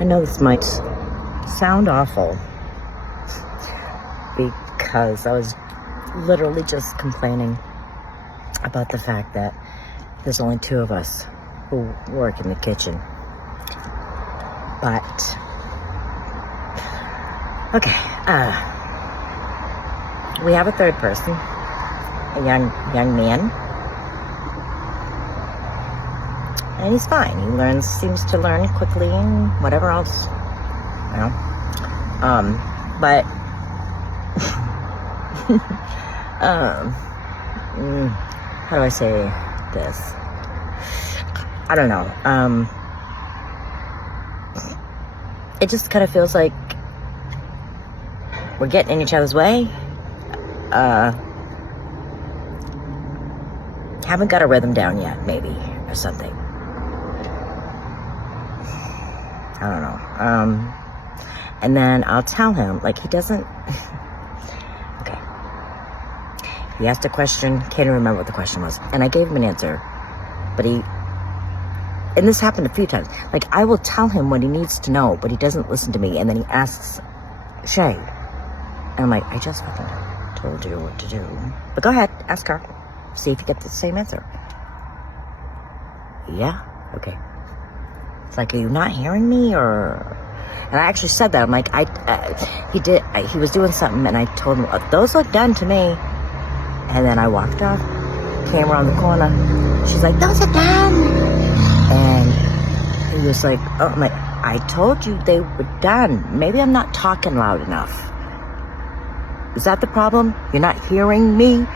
I know this might sound awful because I was literally just complaining about the fact that there's only 2 of us who work in the kitchen. But, okay, we have a 3rd person, a young man, and he's fine. He seems to learn quickly and whatever else, you know. But how do I say this? I don't know. It just kind of feels like we're getting in each other's way. Haven't got a rhythm down yet, maybe, or something. I don't know. And then I'll tell him, like, he doesn't... Okay. He asked a question, can't even remember what the question was. And I gave him an answer. But he... And this happened a few times. Like, I will tell him what he needs to know, but he doesn't listen to me. And then he asks Shay. And I'm like, I just fucking told you what to do. But go ahead, ask her. See if you get the same answer. Yeah? Okay. It's like, are you not hearing me, or... And I actually said that. I'm like, he was doing something, and I told him, those look done to me. And then I walked off, came around the corner. She's like, those are done. And he was like, oh, I'm like, I told you they were done. Maybe I'm not talking loud enough. Is that the problem? You're not hearing me? Maybe.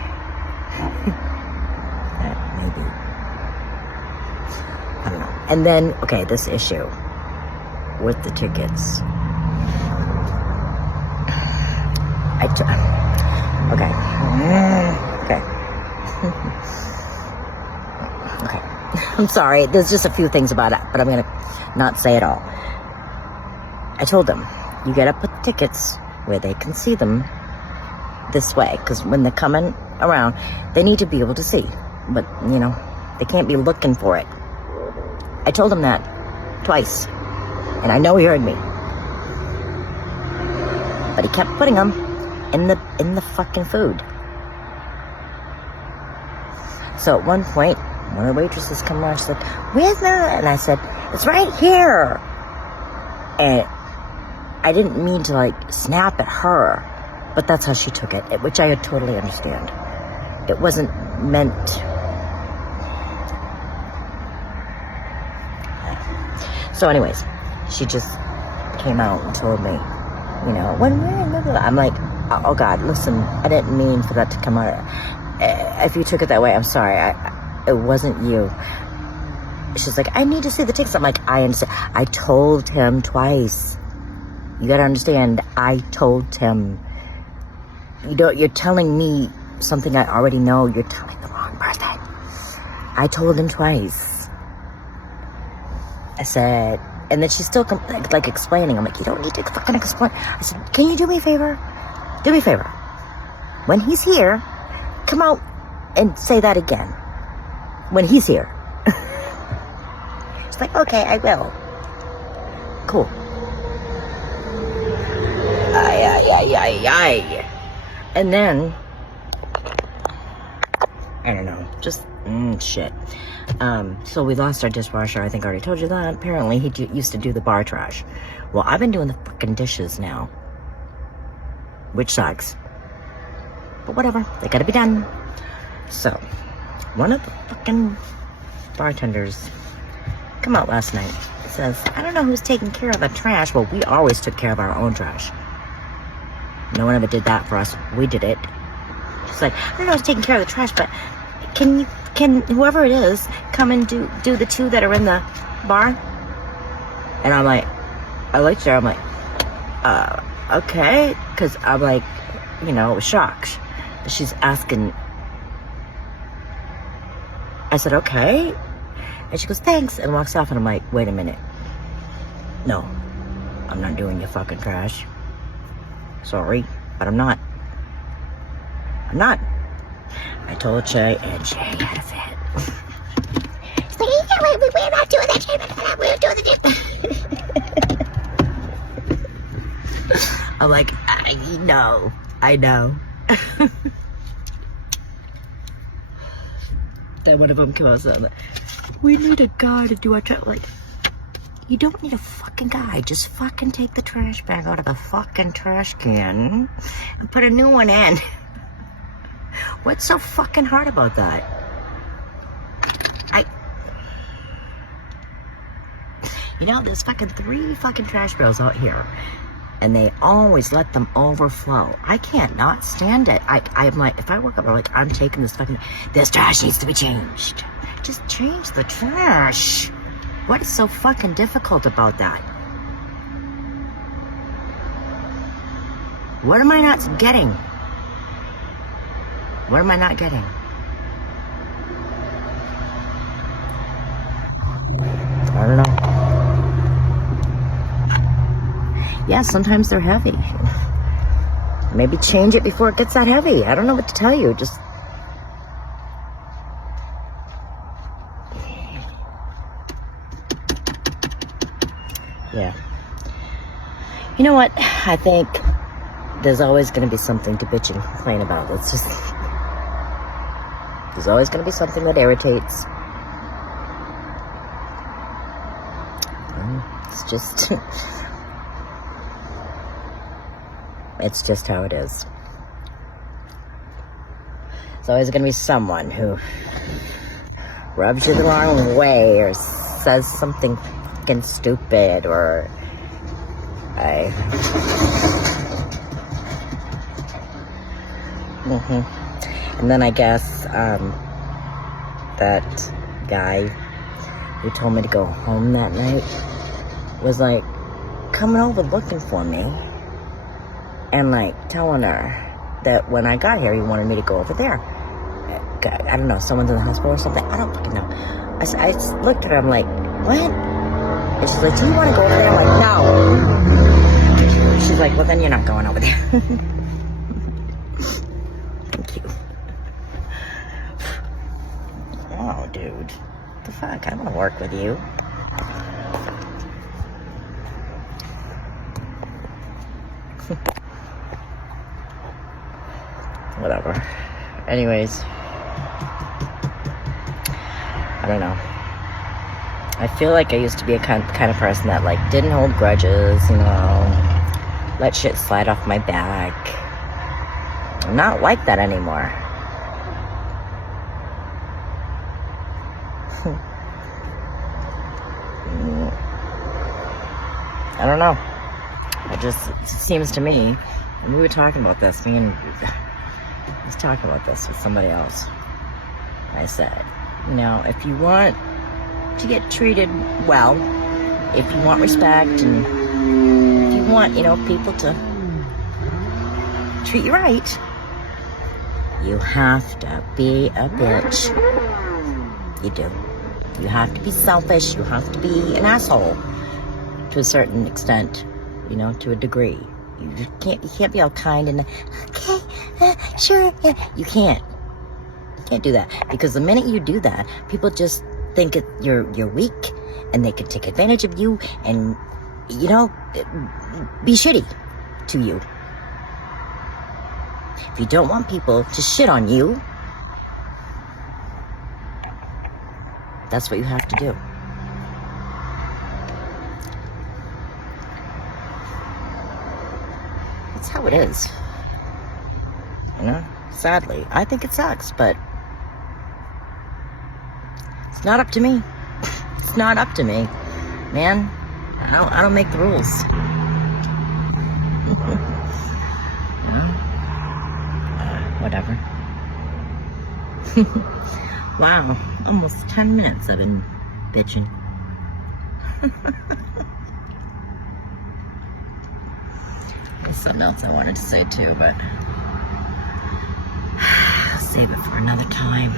I don't know. And then, okay, this issue with the tickets. Okay. Okay. I'm sorry. There's just a few things about it, but I'm going to not say it all. I told them, you got to put the tickets where they can see them this way, because when they're coming around, they need to be able to see. But, you know, they can't be looking for it. I told him that twice, and I know he heard me. But he kept putting them in the fucking food. So at one point, one of the waitresses came around, she said, where's that? And I said, it's right here. And I didn't mean to, like, snap at her, but that's how she took it, which I totally understand. It wasn't meant... So anyways, she just came out and told me, you know, I'm like, oh God, listen, I didn't mean for that to come out. If you took it that way, I'm sorry. It wasn't you. She's like, I need to see the tickets. I'm like, I understand. I told him twice. You gotta understand, I told him. You're telling me something I already know. You're telling the wrong person. I told him twice. I said, and then she's still like explaining. I'm like, you don't need to fucking explain. I said, can you do me a favor? Do me a favor. When he's here, come out and say that again. When he's here. She's like, okay, I will. Cool. Ay. And then, I don't know, just shit. So we lost our dishwasher. I think I already told you that. Apparently he used to do the bar trash. Well, I've been doing the fucking dishes now, which sucks, but whatever, they gotta be done. So one of the fucking bartenders come out last night, says, I don't know who's taking care of the trash. Well, we always took care of our own trash. No one ever did that for us. We did it. She's like, I don't know who's taking care of the trash, but can whoever it is come and do the 2 that are in the bar? And I'm like, I looked at her, I'm like, okay, because I'm like, you know, shocked. She's asking. I said, okay. And she goes, thanks, and walks off, and I'm like, wait a minute. No, I'm not doing your fucking trash. Sorry, but I'm not. I told Shay, and Shay had a fit. She's like, we're not doing that, Shay, we're doing the I'm like, I know. Then one of them came out and said, we need a guy to do our trash. Like, you don't need a fucking guy. Just fucking take the trash bag out of the fucking trash can and put a new one in. What's so fucking hard about that? You know, there's fucking 3 fucking trash barrels out here, and they always let them overflow. I can't not stand it. I'm like, if I woke up, I'm like, I'm taking this trash needs to be changed. Just change the trash. What is so fucking difficult about that? What am I not getting? What am I not getting? I don't know. Yeah, sometimes they're heavy. Maybe change it before it gets that heavy. I don't know what to tell you. Just... yeah. You know what? I think there's always going to be something to bitch and complain about. It's just... there's always going to be something that irritates. It's just... it's just how it is. There's always going to be someone who rubs you the wrong way or says something fucking stupid or... And then I guess that guy who told me to go home that night was like coming over looking for me and like telling her that when I got here he wanted me to go over there. I don't know, someone's in the hospital or something. I don't fucking know. I looked at her, I'm like, what? And she's like, do you want to go over there? I'm like, no. She's like, well then you're not going over there. Thank you. Oh, dude. What the fuck? I don't want to work with you. Whatever. Anyways. I don't know. I feel like I used to be a kind of person that, like, didn't hold grudges, you know, let shit slide off my back. I'm not like that anymore. I don't know. It seems to me, and we were talking about this, I was talking about this with somebody else. I said, you know, if you want to get treated well, if you want respect, and if you want, you know, people to treat you right, you have to be a bitch. You do. You have to be selfish. You have to be an asshole to a certain extent, you know, to a degree. You can't be all kind and okay, sure. Yeah. You can't do that, because the minute you do that, people just think you're weak, and they can take advantage of you, and you know, be shitty to you. If you don't want people to shit on you, that's what you have to do. That's how it is. You know, sadly, I think it sucks, but it's not up to me. It's not up to me, man. I don't make the rules. Whatever. Wow, almost 10 minutes I've been bitching. There's something else I wanted to say too, but I'll save it for another time.